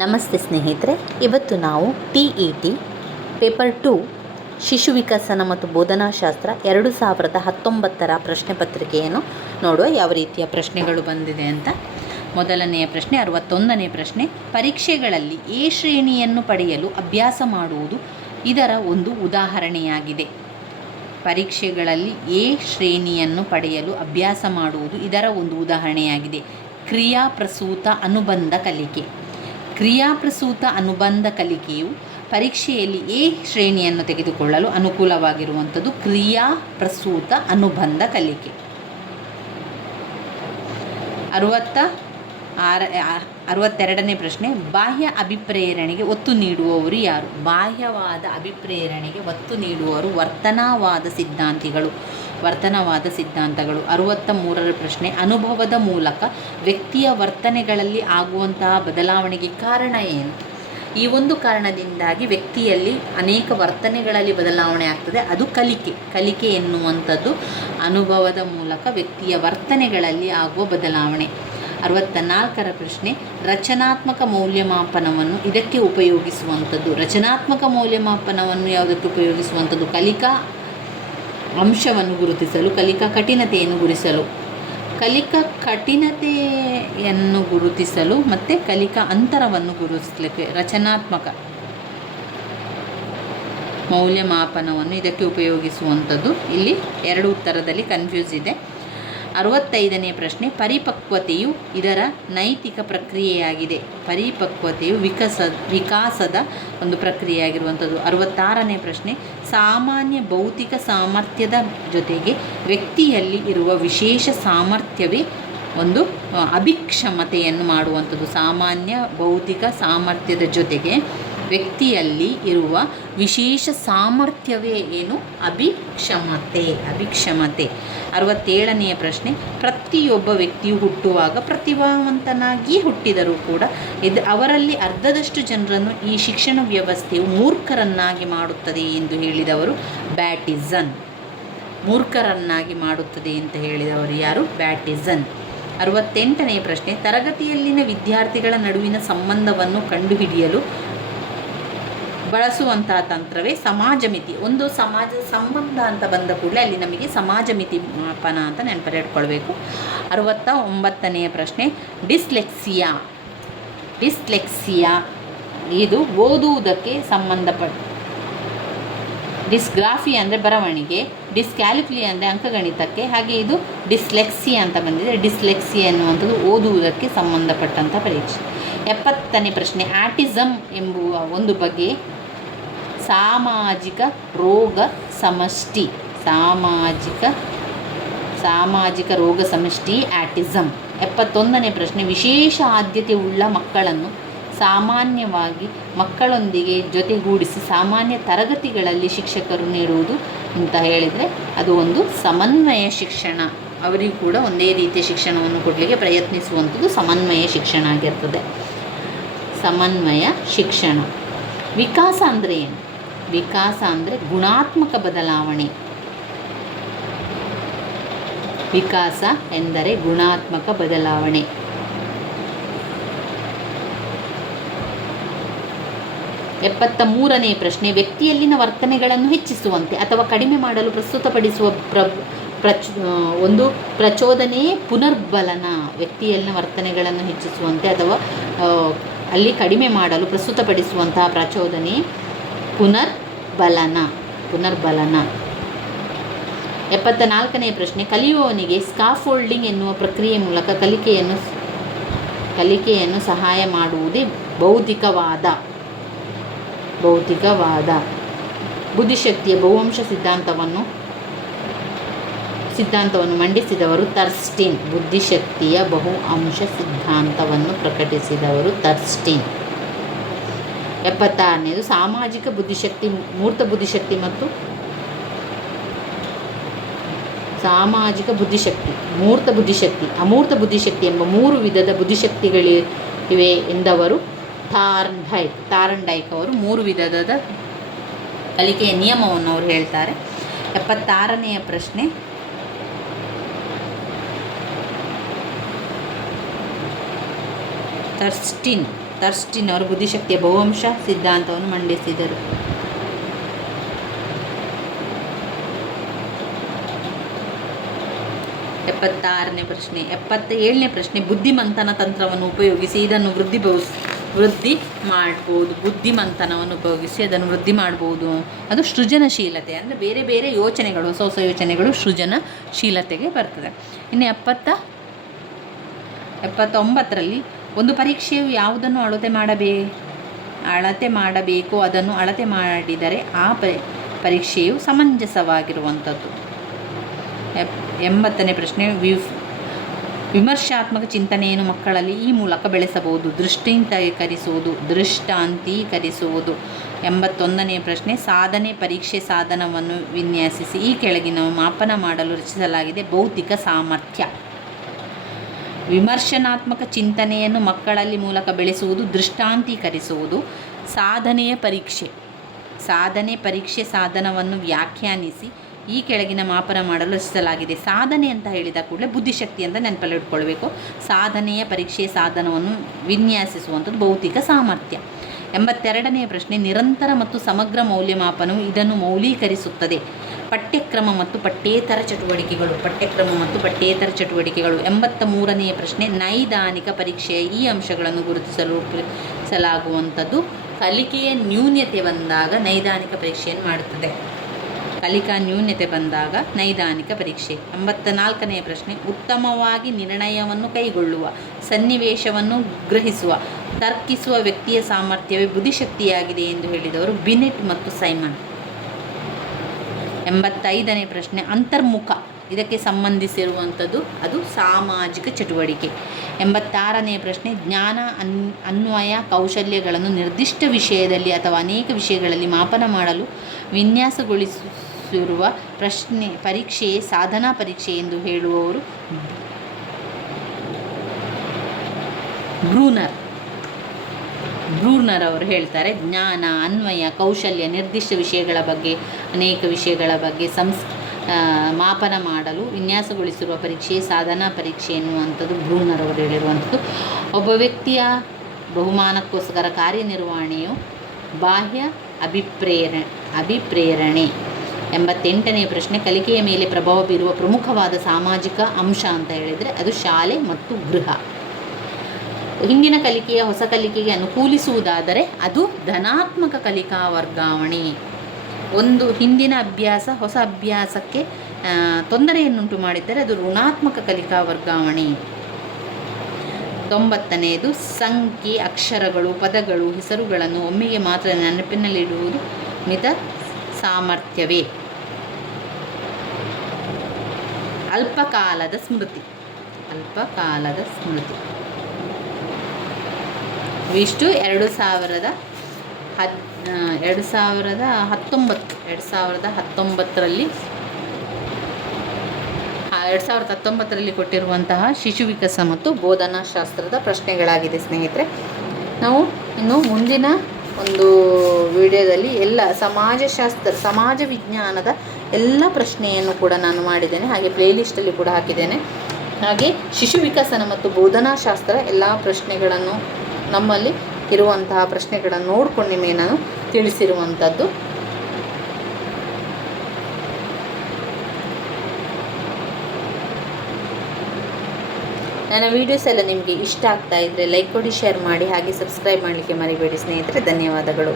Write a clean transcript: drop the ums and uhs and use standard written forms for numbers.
ನಮಸ್ತೆ ಸ್ನೇಹಿತರೆ, ಇವತ್ತು ನಾವು TET ಪೇಪರ್ 2 ಶಿಶು ವಿಕಸನ ಮತ್ತು ಬೋಧನಾಶಾಸ್ತ್ರ 2019 ಪ್ರಶ್ನೆ ಪತ್ರಿಕೆಯನ್ನು ನೋಡುವ. ಯಾವ ರೀತಿಯ ಪ್ರಶ್ನೆಗಳು ಬಂದಿದೆ ಅಂತ. ಮೊದಲನೆಯ ಪ್ರಶ್ನೆ 61ನೇ ಪ್ರಶ್ನೆ. ಪರೀಕ್ಷೆಗಳಲ್ಲಿ ಎ ಶ್ರೇಣಿಯನ್ನು ಪಡೆಯಲು ಅಭ್ಯಾಸ ಮಾಡುವುದು ಇದರ ಒಂದು ಉದಾಹರಣೆಯಾಗಿದೆ. ಪರೀಕ್ಷೆಗಳಲ್ಲಿ ಎ ಶ್ರೇಣಿಯನ್ನು ಪಡೆಯಲು ಅಭ್ಯಾಸ ಮಾಡುವುದು ಇದರ ಒಂದು ಉದಾಹರಣೆಯಾಗಿದೆ. ಕ್ರಿಯಾಪ್ರಸೂತ ಅನುಬಂಧ ಕಲಿಕೆ. ಕ್ರಿಯಾಪ್ರಸೂತ ಅನುಬಂಧ ಕಲಿಕೆಯು ಪರೀಕ್ಷೆಯಲ್ಲಿ ಎ ಶ್ರೇಣಿಯನ್ನು ತೆಗೆದುಕೊಳ್ಳಲು ಅನುಕೂಲವಾಗಿರುವಂಥದ್ದು ಕ್ರಿಯಾಪ್ರಸೂತ ಅನುಬಂಧ ಕಲಿಕೆ. 62ನೇ ಪ್ರಶ್ನೆ. ಬಾಹ್ಯ ಅಭಿಪ್ರೇರಣೆಗೆ ಒತ್ತು ನೀಡುವವರು ಯಾರು? ಬಾಹ್ಯವಾದ ಅಭಿಪ್ರೇರಣೆಗೆ ಒತ್ತು ನೀಡುವವರು ವರ್ತನವಾದ ಸಿದ್ಧಾಂತಗಳು. 63ರ ಪ್ರಶ್ನೆ. ಅನುಭವದ ಮೂಲಕ ವ್ಯಕ್ತಿಯ ವರ್ತನೆಗಳಲ್ಲಿ ಆಗುವಂತಹ ಬದಲಾವಣೆಗೆ ಕಾರಣ ಏನು? ಈ ಒಂದು ಕಾರಣದಿಂದಾಗಿ ವ್ಯಕ್ತಿಯಲ್ಲಿ ಅನೇಕ ವರ್ತನೆಗಳಲ್ಲಿ ಬದಲಾವಣೆ ಆಗ್ತದೆ, ಅದು ಕಲಿಕೆ ಎನ್ನುವಂಥದ್ದು ಅನುಭವದ ಮೂಲಕ ವ್ಯಕ್ತಿಯ ವರ್ತನೆಗಳಲ್ಲಿ ಆಗುವ ಬದಲಾವಣೆ. 64ರ ಪ್ರಶ್ನೆ. ರಚನಾತ್ಮಕ ಮೌಲ್ಯಮಾಪನವನ್ನು ಇದಕ್ಕೆ ಉಪಯೋಗಿಸುವಂಥದ್ದು. ರಚನಾತ್ಮಕ ಮೌಲ್ಯಮಾಪನವನ್ನು ಯಾವುದಕ್ಕೆ ಉಪಯೋಗಿಸುವಂಥದ್ದು? ಕಲಿಕಾ ಅಂಶವನ್ನು ಗುರುತಿಸಲು, ಕಲಿಕಾ ಕಠಿಣತೆಯನ್ನು ಗುರುತಿಸಲು ಮತ್ತು ಕಲಿಕಾ ಅಂತರವನ್ನು ಗುರುತಿಸಲಿಕ್ಕೆ ರಚನಾತ್ಮಕ ಮೌಲ್ಯಮಾಪನವನ್ನು ಇದಕ್ಕೆ ಉಪಯೋಗಿಸುವಂಥದ್ದು. ಇಲ್ಲಿ ಎರಡು ಉತ್ತರದಲ್ಲಿ ಕನ್ಫ್ಯೂಸ್ ಇದೆ. 65ನೇ ಪ್ರಶ್ನೆ. ಪರಿಪಕ್ವತೆಯು ಇದರ ನೈತಿಕ ಪ್ರಕ್ರಿಯೆಯಾಗಿದೆ. ಪರಿಪಕ್ವತೆಯು ವಿಕಾಸದ ಒಂದು ಪ್ರಕ್ರಿಯೆಯಾಗಿರುವಂಥದ್ದು. 66ನೇ ಪ್ರಶ್ನೆ. ಸಾಮಾನ್ಯ ಭೌತಿಕ ಸಾಮರ್ಥ್ಯದ ಜೊತೆಗೆ ವ್ಯಕ್ತಿಯಲ್ಲಿ ಇರುವ ವಿಶೇಷ ಸಾಮರ್ಥ್ಯವೇ ಒಂದು ಅಭಿಕ್ಷಮತೆಯನ್ನು ಮಾಡುವಂಥದ್ದು. ಸಾಮಾನ್ಯ ಭೌತಿಕ ಸಾಮರ್ಥ್ಯದ ಜೊತೆಗೆ ವ್ಯಕ್ತಿಯಲ್ಲಿ ಇರುವ ವಿಶೇಷ ಸಾಮರ್ಥ್ಯವೇ ಏನು? ಅಭಿಕ್ಷಮತೆ. 67ನೆಯ ಪ್ರಶ್ನೆ. ಪ್ರತಿಯೊಬ್ಬ ವ್ಯಕ್ತಿಯು ಹುಟ್ಟುವಾಗ ಪ್ರತಿಭಾವಂತನಾಗಿ ಹುಟ್ಟಿದರೂ ಕೂಡ ಅವರಲ್ಲಿ ಅರ್ಧದಷ್ಟು ಜನರನ್ನು ಈ ಶಿಕ್ಷಣ ವ್ಯವಸ್ಥೆಯು ಮೂರ್ಖರನ್ನಾಗಿ ಮಾಡುತ್ತದೆ ಎಂದು ಹೇಳಿದವರು ಬ್ಯಾಟಿಸನ್. ಮೂರ್ಖರನ್ನಾಗಿ ಮಾಡುತ್ತದೆ ಅಂತ ಹೇಳಿದವರು ಯಾರು? ಬ್ಯಾಟಿಸನ್. 68ನೇ ಪ್ರಶ್ನೆ. ತರಗತಿಯಲ್ಲಿನ ವಿದ್ಯಾರ್ಥಿಗಳ ನಡುವಿನ ಸಂಬಂಧವನ್ನು ಕಂಡುಹಿಡಿಯಲು ಬಳಸುವಂತಹ ತಂತ್ರವೇ ಸಮಾಜ ಮಿತಿ. ಒಂದು ಸಮಾಜದ ಸಂಬಂಧ ಅಂತ ಬಂದ ಕೂಡಲೇ ಅಲ್ಲಿ ನಮಗೆ ಸಮಾಜ ಮಿತಿ ಮಾಪನ ಅಂತ ನೆನಪಲ್ಲಿ ಇಟ್ಕೊಳ್ಬೇಕು. 69ನೆಯ ಪ್ರಶ್ನೆ. ಡಿಸ್ಲೆಕ್ಸಿಯಾ ಇದು ಓದುವುದಕ್ಕೆ ಡಿಸ್ಗ್ರಾಫಿ ಅಂದರೆ ಬರವಣಿಗೆ, ಡಿಸ್ಕ್ಯಾಲ್ಕುಲಿಯಾ ಅಂದರೆ ಅಂಕಗಣಿತಕ್ಕೆ, ಹಾಗೆ ಇದು ಡಿಸ್ಲೆಕ್ಸಿಯಾ ಅಂತ ಬಂದಿದೆ. ಡಿಸ್ಲೆಕ್ಸಿಯಾ ಎನ್ನುವಂಥದ್ದು ಓದುವುದಕ್ಕೆ ಸಂಬಂಧಪಟ್ಟಂಥ ಪರೀಕ್ಷೆ. 70ನೇ ಪ್ರಶ್ನೆ. ಆಟಿಸಮ್ ಎಂಬುವ ಒಂದು ಬಗೆಯ ಸಾಮಾಜಿಕ ರೋಗ ಸಮಷ್ಟಿ. ಸಾಮಾಜಿಕ ರೋಗ ಸಮಷ್ಟಿ ಆಟಿಸಮ್. 71ನೇ ಪ್ರಶ್ನೆ. ವಿಶೇಷ ಆದ್ಯತೆ ಉಳ್ಳ ಮಕ್ಕಳನ್ನು ಸಾಮಾನ್ಯವಾಗಿ ಮಕ್ಕಳೊಂದಿಗೆ ಜೊತೆಗೂಡಿಸಿ ಸಾಮಾನ್ಯ ತರಗತಿಗಳಲ್ಲಿ ಶಿಕ್ಷಕರು ನೀಡುವುದು ಅಂತ ಹೇಳಿದರೆ ಅದು ಒಂದು ಸಮನ್ವಯ ಶಿಕ್ಷಣ. ಅವರಿಗೂ ಕೂಡ ಒಂದೇ ರೀತಿಯ ಶಿಕ್ಷಣವನ್ನು ಕೊಡಲಿಕ್ಕೆ ಪ್ರಯತ್ನಿಸುವಂಥದ್ದು ಸಮನ್ವಯ ಶಿಕ್ಷಣ ಆಗಿರ್ತದೆ. ಸಮನ್ವಯ ಶಿಕ್ಷಣ. ವಿಕಾಸ ಅಂದರೆ ಏನು? ವಿಕಾಸ ಅಂದರೆ ಗುಣಾತ್ಮಕ ಬದಲಾವಣೆ. ವಿಕಾಸ ಎಂದರೆ ಗುಣಾತ್ಮಕ ಬದಲಾವಣೆ. 73ನೇ ಪ್ರಶ್ನೆ. ವ್ಯಕ್ತಿಯಲ್ಲಿನ ವರ್ತನೆಗಳನ್ನು ಹೆಚ್ಚಿಸುವಂತೆ ಅಥವಾ ಕಡಿಮೆ ಮಾಡಲು ಪ್ರಸ್ತುತಪಡಿಸುವ ಒಂದು ಪ್ರಚೋದನೆಯೇ ಪುನರ್ಬಲನ. ವ್ಯಕ್ತಿಯಲ್ಲಿನ ವರ್ತನೆಗಳನ್ನು ಹೆಚ್ಚಿಸುವಂತೆ ಅಥವಾ ಅಲ್ಲಿ ಕಡಿಮೆ ಮಾಡಲು ಪ್ರಸ್ತುತಪಡಿಸುವಂತಹ ಪ್ರಚೋದನೆ ಪುನರ್ಬಲನ. 74ನೇ ಪ್ರಶ್ನೆ. ಕಲಿಯುವವನಿಗೆ ಸ್ಕಾಫೋಲ್ಡಿಂಗ್ ಎನ್ನುವ ಪ್ರಕ್ರಿಯೆ ಮೂಲಕ ಕಲಿಕೆಯನ್ನು ಸಹಾಯ ಮಾಡುವುದೇ ಭೌತಿಕವಾದ. ಬುದ್ಧಿಶಕ್ತಿಯ ಬಹುಅಂಶ ಸಿದ್ಧಾಂತವನ್ನು ಮಂಡಿಸಿದವರು ಥರ್ಸ್ಟೀನ್. ಬುದ್ಧಿಶಕ್ತಿಯ ಬಹುಅಂಶ ಸಿದ್ಧಾಂತವನ್ನು ಪ್ರಕಟಿಸಿದವರು ಥರ್ಸ್ಟೀನ್. 76ನೇದು. ಸಾಮಾಜಿಕ ಬುದ್ಧಿಶಕ್ತಿ, ಮೂರ್ತ ಬುದ್ಧಿಶಕ್ತಿ ಮತ್ತು ಮೂರ್ತ ಬುದ್ಧಿಶಕ್ತಿ, ಅಮೂರ್ತ ಬುದ್ಧಿಶಕ್ತಿ ಎಂಬ 3 ವಿಧದ ಬುದ್ಧಿಶಕ್ತಿಗಳಿವೆ ಎಂದವರು ಥಾರ್ನ್ಡೈಕ್ ಅವರು 3 ವಿಧದ ಕಲಿಕೆಯ ನಿಯಮವನ್ನು ಅವರು ಹೇಳ್ತಾರೆ. 76ನೆಯ ಪ್ರಶ್ನೆ. ಥರ್ಸ್ಟೀನ್ ಥರ್ಸ್ಟಿನ್ ಅವರು ಬುದ್ಧಿಶಕ್ತಿಯ ಬಹುಅಂಶ ಸಿದ್ಧಾಂತವನ್ನು ಮಂಡಿಸಿದರು. ಎಪ್ಪತ್ತಾರನೇ ಪ್ರಶ್ನೆ. 77ನೇ ಪ್ರಶ್ನೆ. ಬುದ್ಧಿಮಂಥನ ತಂತ್ರವನ್ನು ಉಪಯೋಗಿಸಿ ಇದನ್ನು ವೃದ್ಧಿ ಮಾಡ್ಬೋದು. ಬುದ್ಧಿಮಂಥನವನ್ನು ಉಪಯೋಗಿಸಿ ಅದನ್ನು ವೃದ್ಧಿ ಮಾಡ್ಬೋದು. ಅದು ಸೃಜನಶೀಲತೆ, ಅಂದರೆ ಬೇರೆ ಬೇರೆ ಯೋಚನೆಗಳು, ಹೊಸ ಹೊಸ ಯೋಚನೆಗಳು ಸೃಜನಶೀಲತೆಗೆ ಬರ್ತದೆ. ಇನ್ನು 79ರಲ್ಲಿ ಒಂದು ಪರೀಕ್ಷೆಯು ಯಾವುದನ್ನು ಅಳತೆ ಮಾಡಬೇಕು ಅದನ್ನು ಅಳತೆ ಮಾಡಿದರೆ ಆ ಪರೀಕ್ಷೆಯು ಸಮಂಜಸವಾಗಿರುವಂಥದ್ದು. 80ನೇ ಪ್ರಶ್ನೆ. ವಿಮರ್ಶಾತ್ಮಕ ಚಿಂತನೆಯನ್ನು ಮಕ್ಕಳಲ್ಲಿ ಈ ಮೂಲಕ ಬೆಳೆಸಬಹುದು. ದೃಷ್ಟಾಂತೀಕರಿಸುವುದು. 81ನೇ ಪ್ರಶ್ನೆ. ಸಾಧನೆ ಪರೀಕ್ಷೆ ಸಾಧನವನ್ನು ವಿನ್ಯಾಸಿಸಿ ಈ ಕೆಳಗಿನ ಮಾಪನ ಮಾಡಲು ರಚಿಸಲಾಗಿದೆ. ಭೌತಿಕ ಸಾಮರ್ಥ್ಯ. ವಿಮರ್ಶನಾತ್ಮಕ ಚಿಂತನೆಯನ್ನು ಮಕ್ಕಳಲ್ಲಿ ಮೂಲಕ ಬೆಳೆಸುವುದು, ದೃಷ್ಟಾಂತೀಕರಿಸುವುದು. ಸಾಧನೆ ಪರೀಕ್ಷೆ ಸಾಧನವನ್ನು ವ್ಯಾಖ್ಯಾನಿಸಿ ಈ ಕೆಳಗಿನ ಮಾಪನ ಮಾಡಲು ರಚಿಸಲಾಗಿದೆ. ಸಾಧನೆ ಅಂತ ಹೇಳಿದ ಕೂಡಲೇ ಬುದ್ಧಿಶಕ್ತಿ ಅಂತ ನೆನಪಲ್ಲಿ ಇಟ್ಕೊಳ್ಬೇಕು. ಸಾಧನೆಯ ಪರೀಕ್ಷೆ ಸಾಧನವನ್ನು ವಿನ್ಯಾಸಿಸುವಂಥದ್ದು ಭೌತಿಕ ಸಾಮರ್ಥ್ಯ. 82ನೇ ಪ್ರಶ್ನೆ. ನಿರಂತರ ಮತ್ತು ಸಮಗ್ರ ಮೌಲ್ಯಮಾಪನವು ಇದನ್ನು ಮೌಲ್ಯೀಕರಿಸುತ್ತದೆ. ಪಠ್ಯಕ್ರಮ ಮತ್ತು ಪಠ್ಯೇತರ ಚಟುವಟಿಕೆಗಳು. 83ನೇ ಪ್ರಶ್ನೆ. ನೈದಾನಿಕ ಪರೀಕ್ಷೆಯ ಈ ಅಂಶಗಳನ್ನು ಗುರುತಿಸಲು ರೂಪಿಸಲಾಗುವಂಥದ್ದು. ಕಲಿಕೆಯ ನ್ಯೂನ್ಯತೆ ಬಂದಾಗ ನೈದಾನಿಕ ಪರೀಕ್ಷೆಯನ್ನು ಮಾಡುತ್ತದೆ. ಕಲಿಕಾ ನ್ಯೂನ್ಯತೆ ಬಂದಾಗ ನೈದಾನಿಕ ಪರೀಕ್ಷೆ. 84ನೇ ಪ್ರಶ್ನೆ. ಉತ್ತಮವಾಗಿ ನಿರ್ಣಯವನ್ನು ಕೈಗೊಳ್ಳುವ, ಸನ್ನಿವೇಶವನ್ನು ಗ್ರಹಿಸುವ, ತರ್ಕಿಸುವ ವ್ಯಕ್ತಿಯ ಸಾಮರ್ಥ್ಯವೇ ಬುದ್ಧಿಶಕ್ತಿಯಾಗಿದೆ ಎಂದು ಹೇಳಿದವರು ಬಿನೆಟ್ ಮತ್ತು ಸೈಮನ್. 85ನೇ ಪ್ರಶ್ನೆ. ಅಂತರ್ಮುಖ, ಇದಕ್ಕೆ ಸಂಬಂಧಿಸಿರುವಂಥದ್ದು ಅದು ಸಾಮಾಜಿಕ ಚಟುವಟಿಕೆ. 86ನೇ ಪ್ರಶ್ನೆ. ಜ್ಞಾನ ಅನ್ವಯ ಕೌಶಲ್ಯಗಳನ್ನು ನಿರ್ದಿಷ್ಟ ವಿಷಯದಲ್ಲಿ ಅಥವಾ ಅನೇಕ ವಿಷಯಗಳಲ್ಲಿ ಮಾಪನ ಮಾಡಲು ವಿನ್ಯಾಸಗೊಳಿಸಿರುವ ಪರೀಕ್ಷೆಯೇ ಸಾಧನಾ ಪರೀಕ್ಷೆ ಎಂದು ಹೇಳುವವರು ಬ್ರೂನರ್ ಅವರು ಹೇಳ್ತಾರೆ. ಜ್ಞಾನ ಅನ್ವಯ ಕೌಶಲ್ಯ ನಿರ್ದಿಷ್ಟ ವಿಷಯಗಳ ಬಗ್ಗೆ ಅನೇಕ ವಿಷಯಗಳ ಬಗ್ಗೆ ಮಾಪನ ಮಾಡಲು ವಿನ್ಯಾಸಗೊಳಿಸಿರುವ ಪರೀಕ್ಷೆಯೇ ಸಾಧನಾ ಪರೀಕ್ಷೆ ಎನ್ನುವಂಥದ್ದು ಬ್ರೂನರ್ ಅವರು ಹೇಳಿರುವಂಥದ್ದು. ಒಬ್ಬ ವ್ಯಕ್ತಿಯ ಬಹುಮಾನಕ್ಕೋಸ್ಕರ ಕಾರ್ಯನಿರ್ವಹಣೆಯು ಬಾಹ್ಯ ಅಭಿಪ್ರೇರಣೆ. 88ನೇ ಪ್ರಶ್ನೆ. ಕಲಿಕೆಯ ಮೇಲೆ ಪ್ರಭಾವ ಬೀರುವ ಪ್ರಮುಖವಾದ ಸಾಮಾಜಿಕ ಅಂಶ ಅಂತ ಹೇಳಿದರೆ ಅದು ಶಾಲೆ ಮತ್ತು ಗೃಹ. ಹಿಂದಿನ ಕಲಿಕೆಯ ಹೊಸ ಕಲಿಕೆಗೆ ಅನುಕೂಲಿಸುವುದಾದರೆ ಅದು ಧನಾತ್ಮಕ ಕಲಿಕಾ ವರ್ಗಾವಣೆ. ಒಂದು ಹಿಂದಿನ ಅಭ್ಯಾಸ ಹೊಸ ಅಭ್ಯಾಸಕ್ಕೆ ತೊಂದರೆಯನ್ನುಂಟು ಮಾಡಿದ್ದರೆ ಅದು ಋಣಾತ್ಮಕ ಕಲಿಕಾ ವರ್ಗಾವಣೆ. 90ನೇದು. ಸಂಖ್ಯೆ, ಅಕ್ಷರಗಳು, ಪದಗಳು, ಹೆಸರುಗಳನ್ನು ಒಮ್ಮೆಗೆ ಮಾತ್ರ ನೆನಪಿನಲ್ಲಿಡುವುದು ಮಿತ ಸಾಮರ್ಥ್ಯವೇ. ಅಲ್ಪಕಾಲದ ಸ್ಮೃತಿ. ಇಷ್ಟು 2019ರಲ್ಲಿ ಕೊಟ್ಟಿರುವಂತಹ ಶಿಶು ವಿಕಾಸ ಮತ್ತು ಬೋಧನಾಶಾಸ್ತ್ರದ ಪ್ರಶ್ನೆಗಳಾಗಿದೆ ಸ್ನೇಹಿತರೆ. ನಾವು ಇನ್ನು ಮುಂದಿನ ಒಂದು ವಿಡಿಯೋದಲ್ಲಿ ಎಲ್ಲ ಸಮಾಜ ವಿಜ್ಞಾನದ ಎಲ್ಲ ಪ್ರಶ್ನೆಯನ್ನು ಕೂಡ ನಾನು ಮಾಡಿದ್ದೇನೆ, ಹಾಗೆ ಪ್ಲೇಲಿಸ್ಟಲ್ಲಿ ಕೂಡ ಹಾಕಿದ್ದೇನೆ. ಹಾಗೆ ಶಿಶು ವಿಕಸನ ಮತ್ತು ಬೋಧನಾಶಾಸ್ತ್ರ ಎಲ್ಲ ಪ್ರಶ್ನೆಗಳನ್ನು ನಮ್ಮಲ್ಲಿ ಇರುವಂತಹ ಪ್ರಶ್ನೆಗಳನ್ನು ನೋಡಿಕೊಂಡು ನಿಮಗೆ ನಾನು ತಿಳಿಸಿರುವಂಥದ್ದು. ನನ್ನ ವೀಡಿಯೋಸ್ ಎಲ್ಲ ನಿಮಗೆ ಇಷ್ಟ ಆಗ್ತಾ ಇದ್ದರೆ ಲೈಕ್ ಕೊಡಿ, ಶೇರ್ ಮಾಡಿ, ಹಾಗೆ ಸಬ್ಸ್ಕ್ರೈಬ್ ಮಾಡಲಿಕ್ಕೆ ಮರಿಬೇಡಿ ಸ್ನೇಹಿತರೆ. ಧನ್ಯವಾದಗಳು.